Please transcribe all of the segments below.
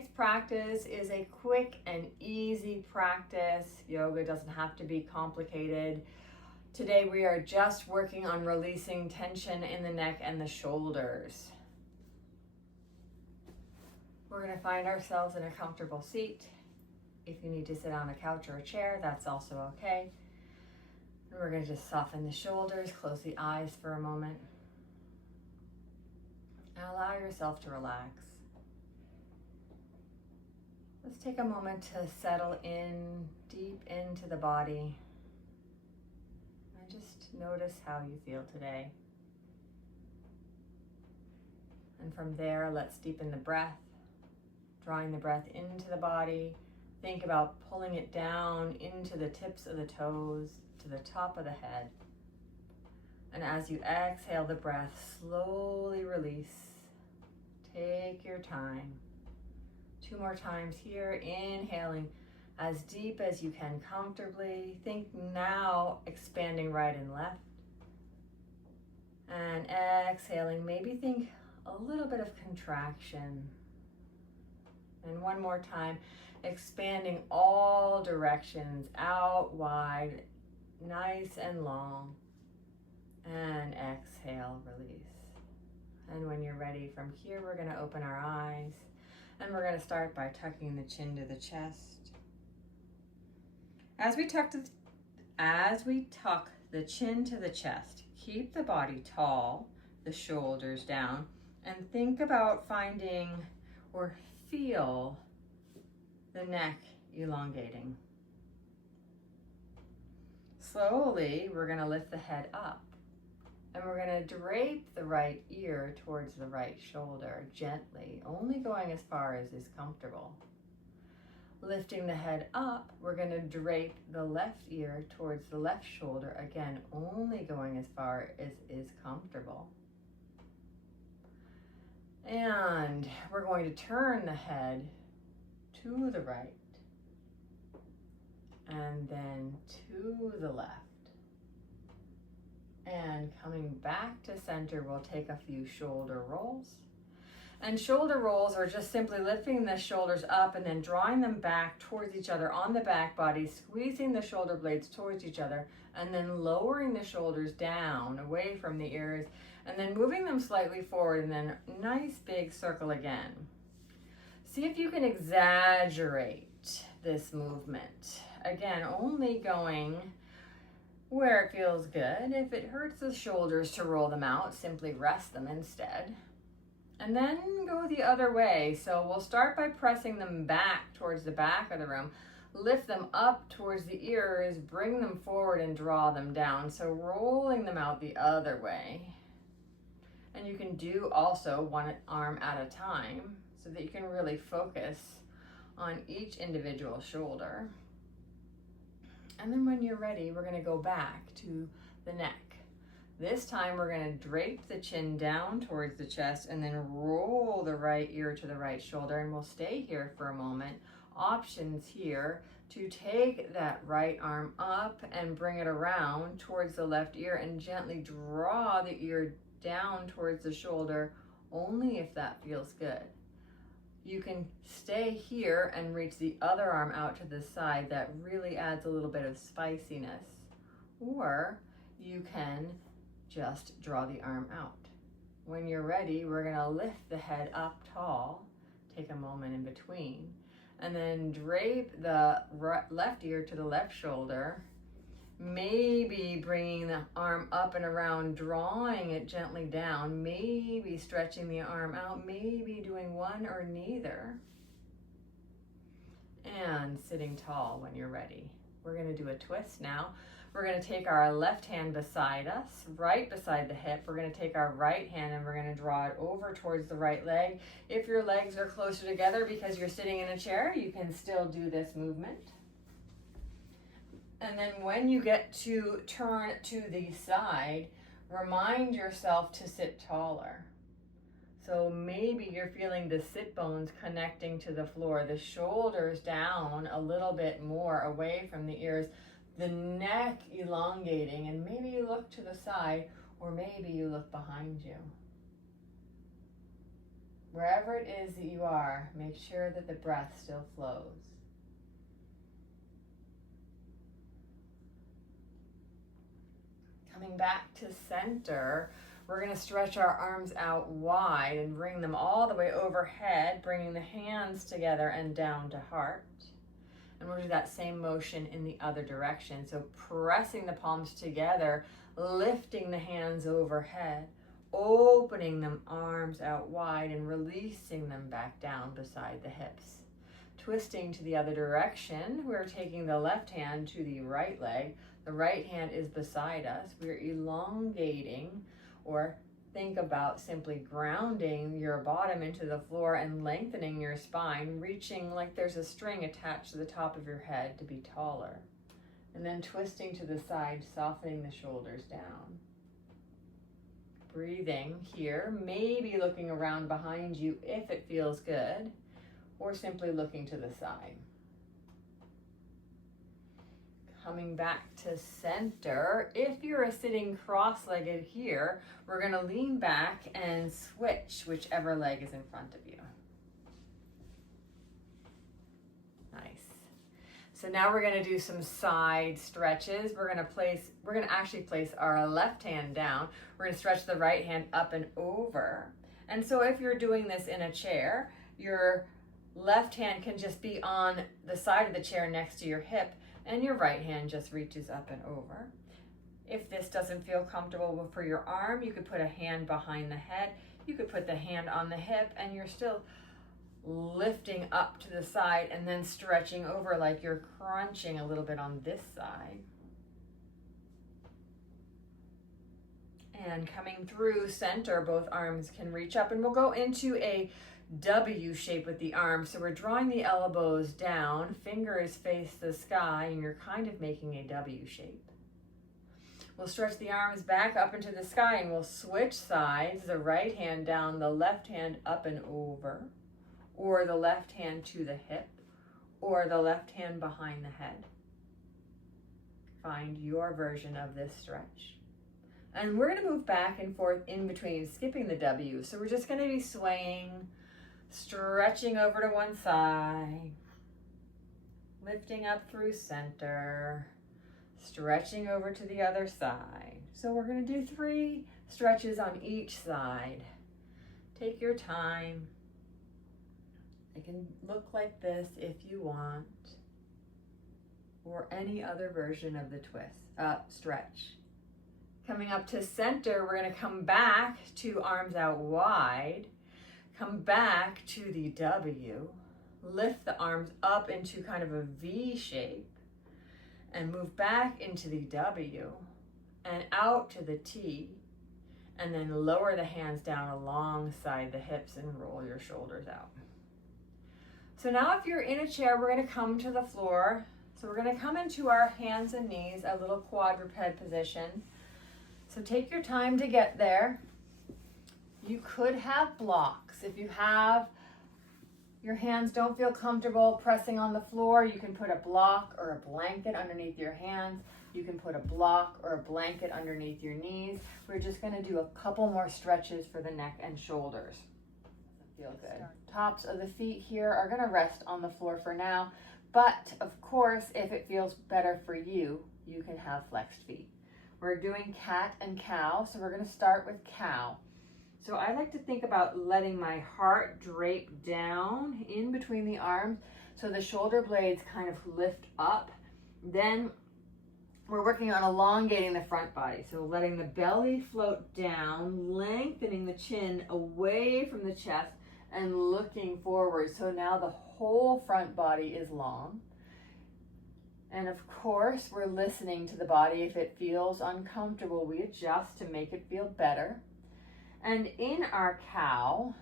Today's practice is a quick and easy practice. Yoga doesn't have to be complicated. Today we are just working on releasing tension in the neck and the shoulders. We're going to find ourselves in a comfortable seat. If you need to sit on a couch or a chair, that's also okay. And we're going to just soften the shoulders, close the eyes for a moment, and allow yourself to relax. Let's take a moment to settle in deep into the body and just notice how you feel today. And from there, let's deepen the breath, drawing the breath into the body. Think about pulling it down into the tips of the toes to the top of the head. And as you exhale the breath, slowly release. Take your time. 2 more times here, inhaling as deep as you can comfortably. Think now expanding right and left. And exhaling, maybe think a little bit of contraction. And 1 more time, expanding all directions, out wide, nice and long. And exhale, release. And when you're ready from here, we're going to open our eyes. And we're going to start by tucking the chin to the chest. As we tuck the chin to the chest, keep the body tall, the shoulders down, and think about finding or feel the neck elongating. Slowly, we're going to lift the head up. And we're going to drape the right ear towards the right shoulder gently, only going as far as is comfortable. Lifting the head up, we're going to drape the left ear towards the left shoulder, again, only going as far as is comfortable. And we're going to turn the head to the right and then to the left. And coming back to center, we'll take a few shoulder rolls. And shoulder rolls are just simply lifting the shoulders up and then drawing them back towards each other on the back body, squeezing the shoulder blades towards each other, and then lowering the shoulders down away from the ears, and then moving them slightly forward, and then nice big circle again. See if you can exaggerate this movement. Again, only going where it feels good. If it hurts the shoulders to roll them out, simply rest them instead. And then go the other way. So we'll start by pressing them back towards the back of the room. Lift them up towards the ears, bring them forward and draw them down. So rolling them out the other way. And you can do also 1 arm at a time so that you can really focus on each individual shoulder. And then when you're ready, we're going to go back to the neck. This time we're going to drape the chin down towards the chest and then roll the right ear to the right shoulder. And we'll stay here for a moment. Options here to take that right arm up and bring it around towards the left ear and gently draw the ear down towards the shoulder, only if that feels good. You can stay here and reach the other arm out to the side. That really adds a little bit of spiciness. Or you can just draw the arm out. When you're ready, we're going to lift the head up tall. Take a moment in between. And then drape the left ear to the left shoulder. Maybe bringing the arm up and around, drawing it gently down, maybe stretching the arm out, maybe doing one or neither. And sitting tall when you're ready. We're going to do a twist now. We're going to take our left hand beside us, right beside the hip. We're going to take our right hand and we're going to draw it over towards the right leg. If your legs are closer together because you're sitting in a chair, you can still do this movement. And then when you get to turn to the side, remind yourself to sit taller. So maybe you're feeling the sit bones connecting to the floor, the shoulders down a little bit more away from the ears, the neck elongating, and maybe you look to the side or maybe you look behind you. Wherever it is that you are, make sure that the breath still flows. Coming back to center, we're going to stretch our arms out wide and bring them all the way overhead, bringing the hands together and down to heart. And we'll do that same motion in the other direction. So pressing the palms together, lifting the hands overhead, opening them arms out wide and releasing them back down beside the hips. Twisting to the other direction, we're taking the left hand to the right leg. The right hand is beside us. We're elongating, or think about simply grounding your bottom into the floor and lengthening your spine, reaching like there's a string attached to the top of your head to be taller. And then twisting to the side, softening the shoulders down. Breathing here, maybe looking around behind you if it feels good, or simply looking to the side. Coming back to center. If you're sitting cross-legged here, we're going to lean back and switch whichever leg is in front of you. Nice. So now we're going to do some side stretches. We're going to actually place our left hand down. We're going to stretch the right hand up and over. And so if you're doing this in a chair, your left hand can just be on the side of the chair next to your hip, and your right hand just reaches up and over. If this doesn't feel comfortable for your arm, you could put a hand behind the head. You could put the hand on the hip, and you're still lifting up to the side and then stretching over like you're crunching a little bit on this side. And coming through center, both arms can reach up, and we'll go into a W shape with the arms. So we're drawing the elbows down, fingers face the sky, and you're kind of making a W shape. We'll stretch the arms back up into the sky, and we'll switch sides, the right hand down, the left hand up and over, or the left hand to the hip, or the left hand behind the head. Find your version of this stretch. And we're going to move back and forth in between, skipping the W. So we're just going to be swaying, stretching over to one side, lifting up through center, stretching over to the other side. So we're going to do 3 stretches on each side. Take your time. It can look like this if you want, or any other version of the stretch. Coming up to center, we're going to come back to arms out wide. Come back to the W, lift the arms up into kind of a V shape, and move back into the W, and out to the T, and then lower the hands down alongside the hips and roll your shoulders out. So now if you're in a chair, we're going to come to the floor. So we're going to come into our hands and knees, a little quadruped position. So take your time to get there. You could have blocks. If your hands don't feel comfortable pressing on the floor, you can put a block or a blanket underneath your hands. You can put a block or a blanket underneath your knees. We're just going to do a couple more stretches for the neck and shoulders. Feel good. Tops of the feet here are going to rest on the floor for now, but of course, if it feels better for you, you can have flexed feet. We're doing cat and cow, so we're going to start with cow. So I like to think about letting my heart drape down in between the arms so the shoulder blades kind of lift up. Then we're working on elongating the front body. So letting the belly float down, lengthening the chin away from the chest and looking forward. So now the whole front body is long. And of course, we're listening to the body. If it feels uncomfortable, we adjust to make it feel better. And in our cow,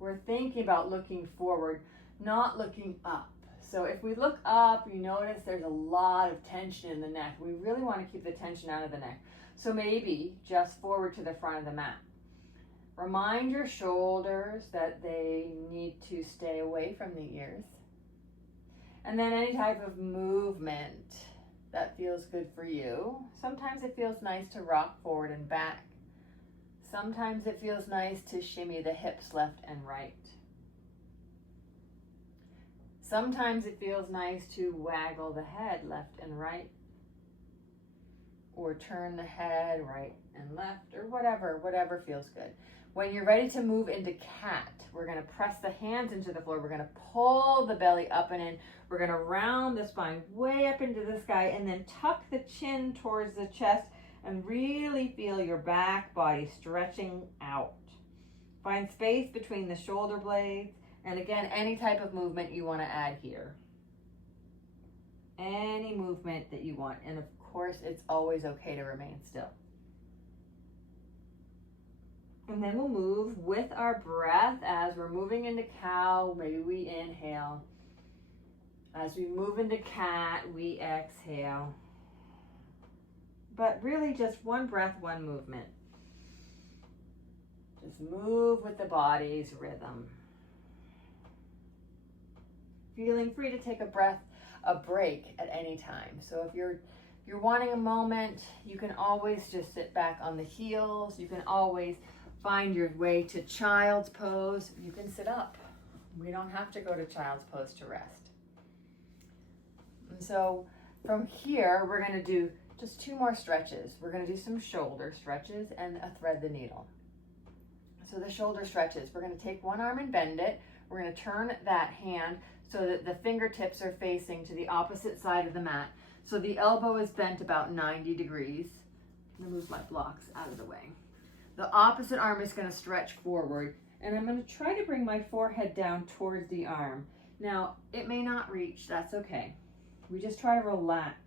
we're thinking about looking forward, not looking up. So if we look up, you notice there's a lot of tension in the neck. We really want to keep the tension out of the neck. So maybe just forward to the front of the mat. Remind your shoulders that they need to stay away from the ears. And then any type of movement that feels good for you. Sometimes it feels nice to rock forward and back. Sometimes it feels nice to shimmy the hips left and right. Sometimes it feels nice to waggle the head left and right, or turn the head right and left, or whatever feels good. When you're ready to move into cat, we're gonna press the hands into the floor. We're gonna pull the belly up and in. We're gonna round the spine way up into the sky and then tuck the chin towards the chest and really feel your back body stretching out. Find space between the shoulder blades. And again, any type of movement you want to add here. Any movement that you want. And of course, it's always okay to remain still. And then we'll move with our breath as we're moving into cow. Maybe we inhale. As we move into cat, we exhale. But really just one breath, one movement. Just move with the body's rhythm. Feeling free to take a break at any time. So if you're wanting a moment, you can always just sit back on the heels. You can always find your way to child's pose. You can sit up. We don't have to go to child's pose to rest. And so from here, we're going to do just 2 more stretches. We're going to do some shoulder stretches and a thread the needle. So the shoulder stretches, we're going to take one arm and bend it. We're going to turn that hand so that the fingertips are facing to the opposite side of the mat. So the elbow is bent about 90 degrees. I'm going to move my blocks out of the way. The opposite arm is going to stretch forward, and I'm going to try to bring my forehead down towards the arm. Now, it may not reach, that's okay. We just try to relax.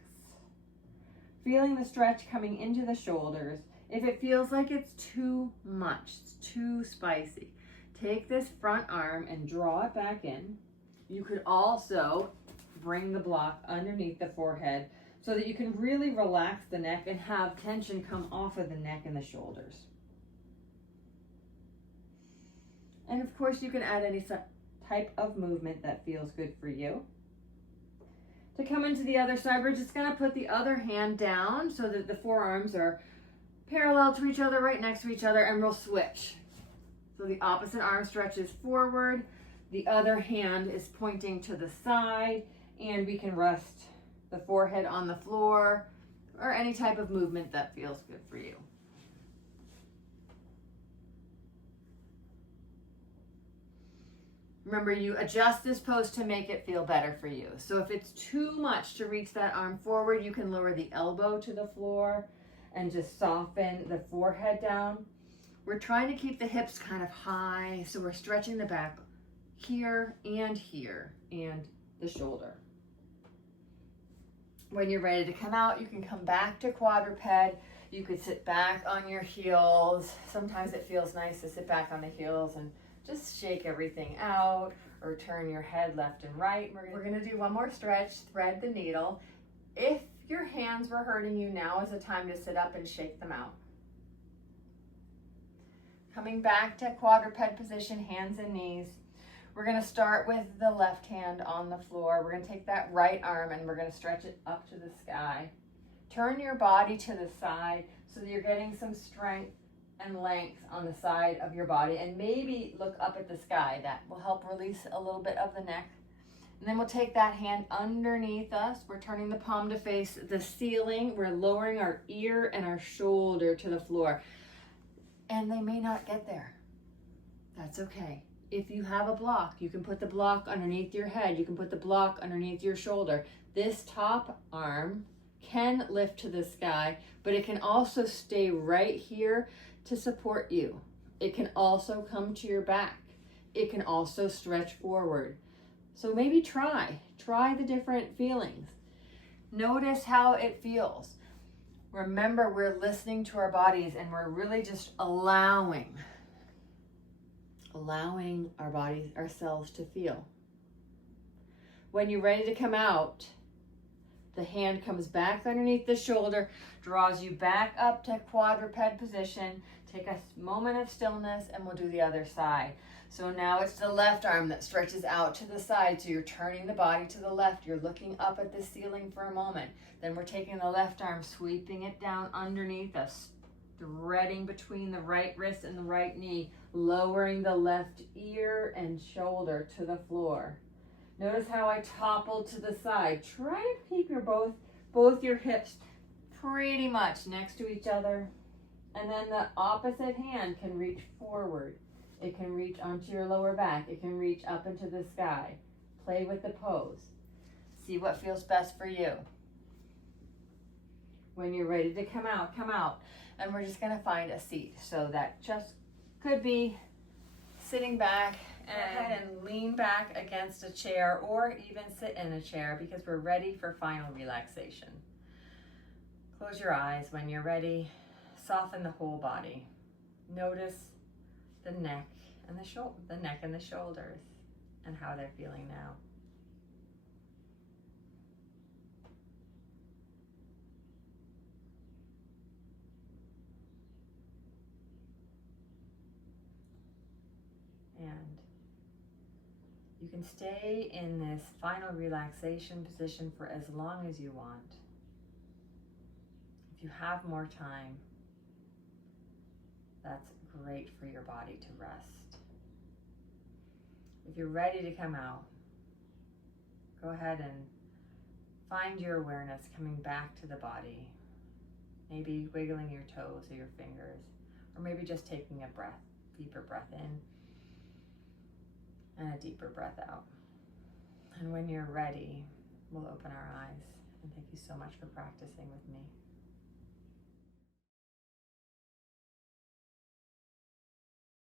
Feeling the stretch coming into the shoulders. If it feels like it's too much, it's too spicy, take this front arm and draw it back in. You could also bring the block underneath the forehead so that you can really relax the neck and have tension come off of the neck and the shoulders. And of course, you can add any type of movement that feels good for you. To come into the other side, we're just going to put the other hand down so that the forearms are parallel to each other, right next to each other, and we'll switch. So the opposite arm stretches forward, the other hand is pointing to the side, and we can rest the forehead on the floor, or any type of movement that feels good for you. Remember, you adjust this pose to make it feel better for you. So if it's too much to reach that arm forward, you can lower the elbow to the floor and just soften the forehead down. We're trying to keep the hips kind of high, so we're stretching the back here and the shoulder. When you're ready to come out, you can come back to quadruped. You could sit back on your heels. Sometimes it feels nice to sit back on the heels and just shake everything out, or turn your head left and right. We're gonna do one more stretch, thread the needle. If your hands were hurting you, now is the time to sit up and shake them out. Coming back to quadruped position, hands and knees. We're gonna start with the left hand on the floor. We're gonna take that right arm and we're gonna stretch it up to the sky. Turn your body to the side so that you're getting some strength and length on the side of your body, and maybe look up at the sky. That will help release a little bit of the neck. And then we'll take that hand underneath us. We're turning the palm to face the ceiling. We're lowering our ear and our shoulder to the floor. And they may not get there. That's okay. If you have a block, you can put the block underneath your head. You can put the block underneath your shoulder. This top arm can lift to the sky, but it can also stay right here to support you. It can also come to your back. It can also stretch forward. So maybe try the different feelings. Notice how it feels. Remember, we're listening to our bodies, and we're really just allowing our bodies, ourselves to feel. When you're ready to come out, the hand comes back underneath the shoulder, draws you back up to quadruped position. Take a moment of stillness, and we'll do the other side. So now it's the left arm that stretches out to the side. So you're turning the body to the left. You're looking up at the ceiling for a moment. Then we're taking the left arm, sweeping it down underneath us, threading between the right wrist and the right knee, lowering the left ear and shoulder to the floor. Notice how I topple to the side. Try to keep your both your hips pretty much next to each other. And then the opposite hand can reach forward. It can reach onto your lower back. It can reach up into the sky. Play with the pose. See what feels best for you. When you're ready to come out, come out. And we're just gonna find a seat. So that just could be sitting back, and go ahead and lean back against a chair or even sit in a chair because we're ready for final relaxation. Close your eyes when you're ready. Soften the whole body. Notice the neck and the shoulders and how they're feeling now. And you can stay in this final relaxation position for as long as you want. If you have more time, that's great for your body to rest. If you're ready to come out, go ahead and find your awareness coming back to the body. Maybe wiggling your toes or your fingers, or maybe just taking a breath, deeper breath in and a deeper breath out. And when you're ready, we'll open our eyes. And thank you so much for practicing with me.